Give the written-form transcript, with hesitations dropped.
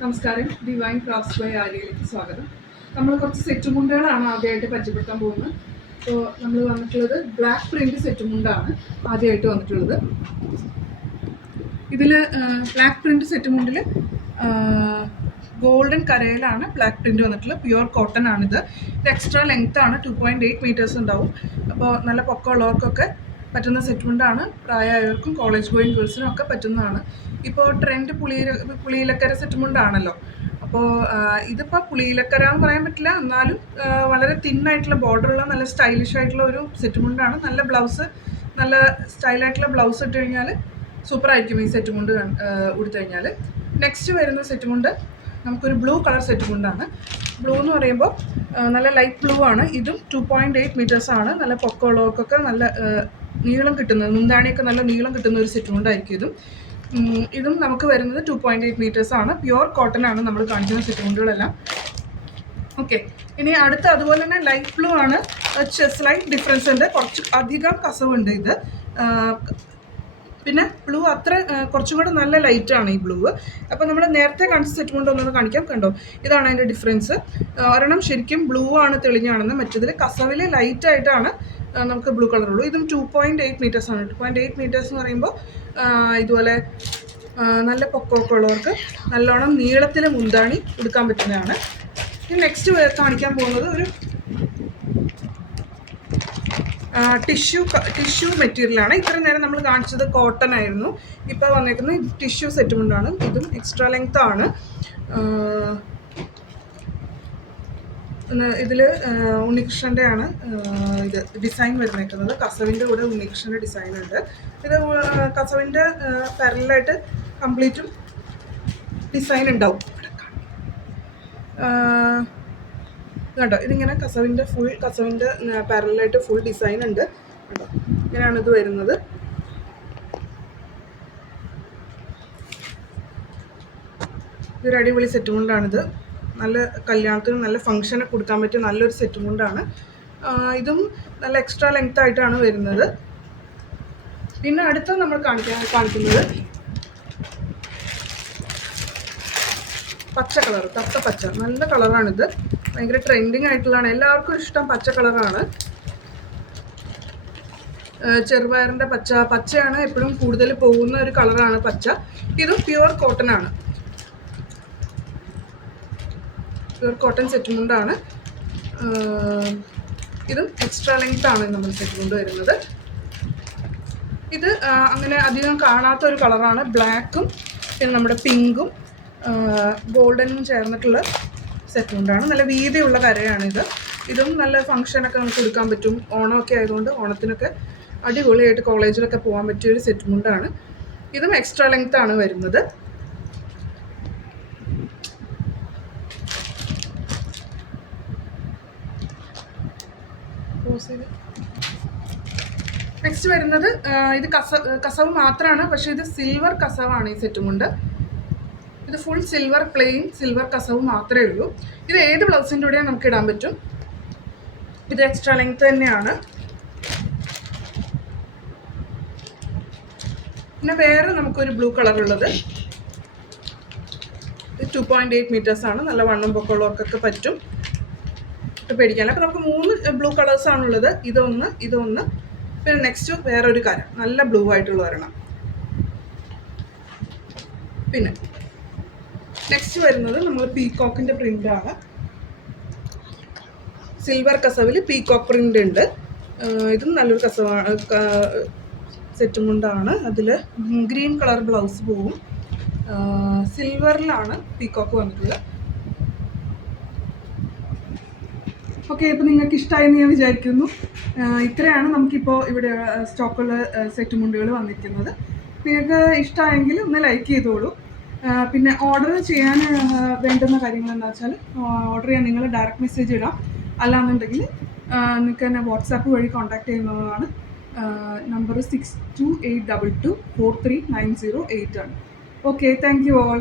നമസ്കാരം, divine crafts by ആര്യയിലേക്ക് സ്വാഗതം. നമ്മൾ കുറച്ച് സെറ്റ് മുണ്ടുകളാണ് ആദ്യമായിട്ട് പരിചയപ്പെടുത്താൻ പോകുന്നത്. അപ്പോൾ നമ്മൾ വന്നിട്ടുള്ളത് ബ്ലാക്ക് പ്രിന്റ് സെറ്റ് മുണ്ടാണ് ആദ്യമായിട്ട് വന്നിട്ടുള്ളത്. ഇതിൽ ബ്ലാക്ക് പ്രിന്റ് സെറ്റ് മുണ്ടിൽ ഗോൾഡൻ കരയിലാണ് ബ്ലാക്ക് പ്രിന്റ് വന്നിട്ടുള്ളത്. പ്യുവർ കോട്ടൺ ആണിത്. ഇത് എക്സ്ട്രാ ലെങ്ത് ആണ്, 2.8 മീറ്റേഴ്സ് ഉണ്ടാവും. അപ്പോൾ നല്ല പൊക്കമുള്ളവർക്കൊക്കെ പറ്റുന്ന സെറ്റ് മുണ്ടാണ്. പ്രായമായവർക്കും കോളേജ് ഗോയിങ് ഗേൾസിനും ഒക്കെ പറ്റുന്നതാണ്. ഇപ്പോൾ ട്രെൻഡ് പുളിയിലക്കര സെറ്റ് മുണ്ടാണല്ലോ. അപ്പോൾ ഇതിപ്പോൾ പുളിയിലക്കര എന്ന് പറയാൻ പറ്റില്ല, എന്നാലും വളരെ തിന്നായിട്ടുള്ള ബോർഡറുള്ള നല്ല സ്റ്റൈലിഷ് ആയിട്ടുള്ള ഒരു സെറ്റ് മുണ്ടാണ്. നല്ല ബ്ലൗസ്, നല്ല സ്റ്റൈലായിട്ടുള്ള ബ്ലൗസ് ഇട്ട് കഴിഞ്ഞാൽ സൂപ്പറായിരിക്കും ഈ സെറ്റ് മുണ്ട് ഉടുത്തു കഴിഞ്ഞാൽ. നെക്സ്റ്റ് വരുന്ന സെറ്റ് മുണ്ട് നമുക്കൊരു ബ്ലൂ കളർ സെറ്റ് മുണ്ടാണ്. ബ്ലൂ എന്ന് പറയുമ്പോൾ നല്ല ലൈറ്റ് ബ്ലൂ ആണ്. ഇതും 2.8 മീറ്റേഴ്സ് ആണ്. നല്ല പൊക്കമുള്ളവർക്കൊക്കെ നല്ല നീളം കിട്ടുന്നത്, മുന്താണിയൊക്കെ നല്ല നീളം കിട്ടുന്ന ഒരു സെറ്റ് മുണ്ടായിരിക്കും ഇതും നമുക്ക് വരുന്നത് 2.8 മീറ്റേഴ്സ് ആണ്. പ്യുവർ കോട്ടൺ ആണ് നമ്മൾ കാണിക്കുന്ന സെറ്റ് മുണ്ടുകളെല്ലാം. ഓക്കെ, ഇനി അടുത്ത അതുപോലെ തന്നെ ലൈറ്റ് ബ്ലൂ ആണ്. സ്ലൈറ്റ് ഡിഫറൻസ് ഉണ്ട്, കുറച്ച് അധികം കസവുണ്ട് ഇത്. പിന്നെ ബ്ലൂ അത്ര കുറച്ചും കൂടെ നല്ല ലൈറ്റാണ് ഈ ബ്ലൂ. അപ്പോൾ നമ്മൾ നേരത്തെ കാണിച്ച സെറ്റ് കൊണ്ട് ഒന്നത് കാണിക്കാം. കണ്ടോ, ഇതാണ് അതിൻ്റെ ഡിഫറൻസ്. ഒരെണ്ണം ശരിക്കും ബ്ലൂ ആണ് തെളിഞ്ഞാണെന്ന്, മറ്റേതിൽ കസവിൽ ലൈറ്റായിട്ടാണ് നമുക്ക് ബ്ലൂ കളറുള്ളൂ. ഇതും 2.8 മീറ്റേഴ്സ് ആണ്. 2.8 മീറ്റേഴ്സ് എന്ന് പറയുമ്പോൾ ഇതുപോലെ നല്ല പൊക്കമൊക്കെ ഉള്ളവർക്ക് നല്ലോണം നീളത്തിൽ മുന്താണി എടുക്കാൻ പറ്റുന്നതാണ്. ഇനി നെക്സ്റ്റ് കാണിക്കാൻ പോകുന്നത് ഒരു ടിഷ്യൂ മെറ്റീരിയലാണ്. ഇത്രയും നേരം നമ്മൾ കാണിച്ചത് കോട്ടൺ ആയിരുന്നു. ഇപ്പോൾ വന്നേക്കുന്നത് ടിഷ്യൂ സെറ്റ് കൊണ്ടാണ്. ഇതും എക്സ്ട്രാ ലെങ്ത് ആണ്. ഇതിൽ ഉണ്ണികൃഷ്ണൻ്റെ ആണ് ഇത് ഡിസൈൻ വരുന്നേക്കുന്നത്. കസവിൻ്റെ കൂടെ ഉണ്ണികൃഷ്ണൻ്റെ ഡിസൈൻ ഉണ്ട്. ഇത് കസവിൻ്റെ പാരലായിട്ട് കംപ്ലീറ്റും ഡിസൈൻ ഉണ്ടാവും. കേട്ടോ, ഇതിങ്ങനെ കസവിൻ്റെ പാരലായിട്ട് ഫുൾ ഡിസൈൻ ഉണ്ട് കേട്ടോ. ഇങ്ങനെയാണ് ഇത് വരുന്നത്. ഇതൊരു അടിപൊളി സെറ്റ് കൊണ്ടാണിത്. നല്ല കല്യാണത്തിന് നല്ല ഫംഗ്ഷന് കൊടുക്കാൻ പറ്റിയ നല്ലൊരു സെറ്റ് കൊണ്ടാണ്. ഇതും നല്ല എക്സ്ട്രാ ലെങ്ത് ആയിട്ടാണ് വരുന്നത്. പിന്നെ അടുത്ത നമ്മൾ കാണിക്കുന്നത് പച്ച കളർ, തത്ത പച്ച, നല്ല കളറാണിത്. ഭയങ്കര ട്രെൻഡിങ് ആയിട്ടുള്ളതാണ്, എല്ലാവർക്കും ഇഷ്ടം പച്ച കളറാണ്. ചെറുപയറിൻ്റെ പച്ചയാണ് എപ്പോഴും കൂടുതൽ പോകുന്ന ഒരു കളറാണ് പച്ച. ഇതും പ്യുവർ കോട്ടൺ ആണ്. പ്യുവർ കോട്ടൺ സെറ്റ് മുണ്ടാണ്. ഇതും എക്സ്ട്രാ ലെങ്ത് ആണ് നമ്മൾ സെറ്റ് മുണ്ട് വരുന്നത്. ഇത് അങ്ങനെ അധികം കാണാത്ത ഒരു കളറാണ്. ബ്ലാക്കും പിന്നെ നമ്മുടെ പിങ്കും ഗോൾഡനും ചേർന്നിട്ടുള്ള സെറ്റ് മുണ്ടാണ്. നല്ല വീതിയുള്ള കരയാണിത്. ഇതും നല്ല ഫംഗ്ഷനൊക്കെ നമുക്ക് എടുക്കാൻ പറ്റും. ഓണമൊക്കെ ആയതുകൊണ്ട് ഓണത്തിനൊക്കെ അടിപൊളിയായിട്ട് കോളേജിലൊക്കെ പോകാൻ പറ്റിയൊരു സെറ്റ് മുണ്ടാണ്. ഇതും എക്സ്ട്രാ ലെങ്ത് ആണ് വരുന്നത്. നെക്സ്റ്റ് വരുന്നത് ഇത് കസവ് മാത്രമാണ്, പക്ഷേ ഇത് സിൽവർ കസവാണ് ഈ സെറ്റും കൊണ്ട്. ഇത് ഫുൾ സിൽവർ, പ്ലെയിൻ സിൽവർ കസവ് മാത്രമേ ഉള്ളൂ. ഇത് ഏത് ബ്ലൗസിൻ്റെ കൂടെയും നമുക്ക് ഇടാൻ പറ്റും. ഇത് എക്സ്ട്രാ ലെങ്ത് തന്നെയാണ്. പിന്നെ വേറെ നമുക്കൊരു ബ്ലൂ കളറുള്ളത്. ഇത് 2.8 മീറ്റേഴ്സ് ആണ്. നല്ല വണ്ണം പൊക്കമുള്ളവർക്കൊക്കെ പറ്റും, പേടിക്കാനില്ല. അപ്പോൾ നമുക്ക് 3 ബ്ലൂ കളേഴ്സാണുള്ളത്. ഇതൊന്ന് പിന്നെ നെക്സ്റ്റ് വേറൊരു കര, നല്ല ബ്ലൂ ആയിട്ടുള്ള ഒരെണ്ണം. പിന്നെ നെക്സ്റ്റ് വരുന്നത് നമ്മൾ പീകോക്കിൻ്റെ പ്രിൻ്റാണ്. സിൽവർ കസവിൽ പീകോക്ക് പ്രിൻ്റ് ഉണ്ട്. ഇതും നല്ലൊരു കസവാണ്, സെറ്റ് മുണ്ടാണ്. അതിൽ ഗ്രീൻ കളർ ബ്ലൗസ് പോവും. സിൽവറിലാണ് പീകോക്ക് വന്നിട്ടുള്ളത്. ഓക്കെ, ഇപ്പോൾ നിങ്ങൾക്ക് ഇഷ്ടമായെന്ന് ഞാൻ വിചാരിക്കുന്നു. ഇത്രയാണ് നമുക്കിപ്പോൾ ഇവിടെ സ്റ്റോക്കുള്ള സെറ്റ് മുണ്ടുകൾ വന്നിരിക്കുന്നത്. നിങ്ങൾക്ക് ഇഷ്ടമായെങ്കിൽ ഒന്ന് ലൈക്ക് ചെയ്തോളൂ. പിന്നെ ഓർഡർ ചെയ്യാൻ വേണ്ടുന്ന കാര്യങ്ങൾ എന്താ വെച്ചാൽ, ഓർഡർ ചെയ്യാൻ നിങ്ങൾ ഡയറക്റ്റ് മെസ്സേജ് ഇടാം. അല്ലാന്നുണ്ടെങ്കിൽ നിങ്ങൾക്ക് തന്നെ വാട്സാപ്പ് വഴി കോൺടാക്ട് ചെയ്യുന്നതാണ്. നമ്പർ 6282243908 ആണ്. Okay, thank you all.